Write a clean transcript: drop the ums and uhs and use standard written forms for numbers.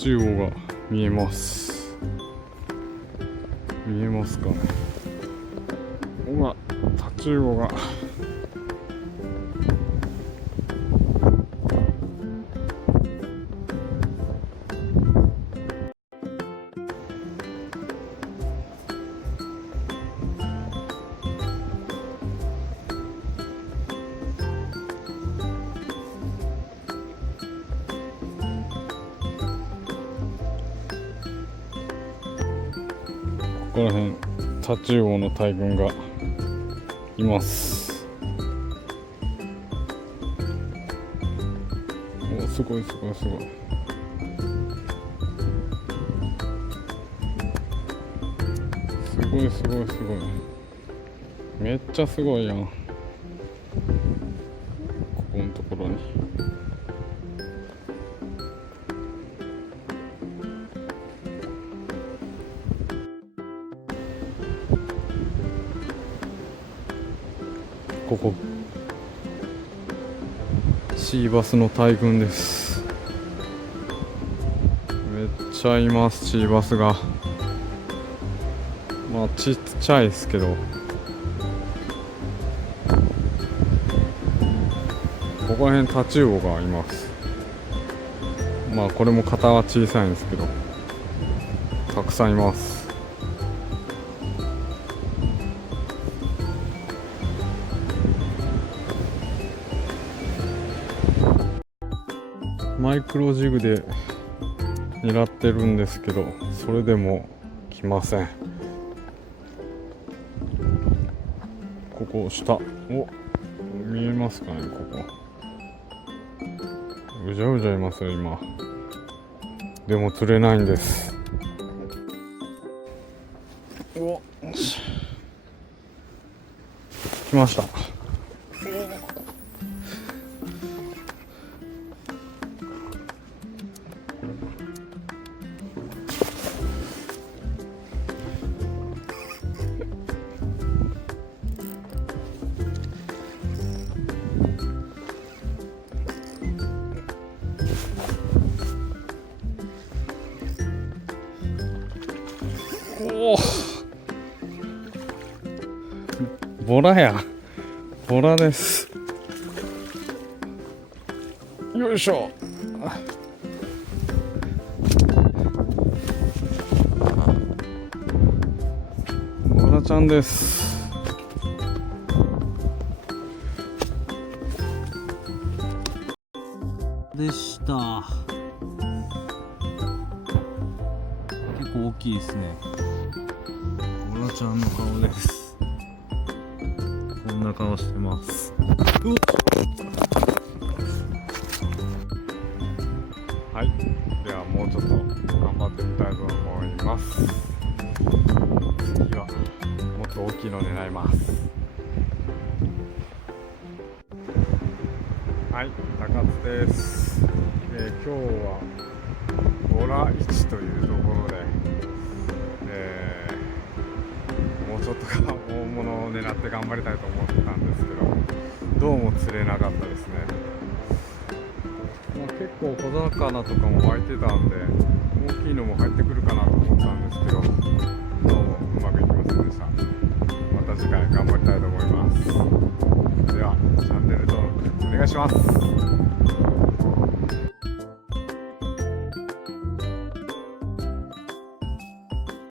チウオが見えます。見えますかね。ほら、タチウオがここら辺タチウオの大群がいます。お、すごいすごいすごい。すごいすごいすごい。めっちゃすごいやん。ここのところに。ここシーバスの大群です。めっちゃいます、シーバスが。まあちっちゃいですけど、ここら辺タチウオがいます。まあこれも型は小さいんですけど、たくさんいます。マイクロジグで狙ってるんですけど、それでも来ません。ここ下、お、見えますかね。ここうじゃうじゃいますよ今。でも釣れないんです。お、来ました。おお、ボラや、ボラです。よいしょ。ボラちゃんです。でした。結構大きいですね。ボラちゃんの顔です。こんな顔してます。はい、ではもうちょっと頑張ってみたいと思います。次はもっと大きいの狙います。はい、高津です。今日はボラ1というところで、もうちょっと大物を狙って頑張りたいと思ってたんですけど、どうも釣れなかったですね。結構小魚とかも湧いてたんで、大きいのも入ってくるかなと思ったんですけど、どうもうまくいきませんでした。また次回頑張りたいと思います。ではチャンネル登録お願いします。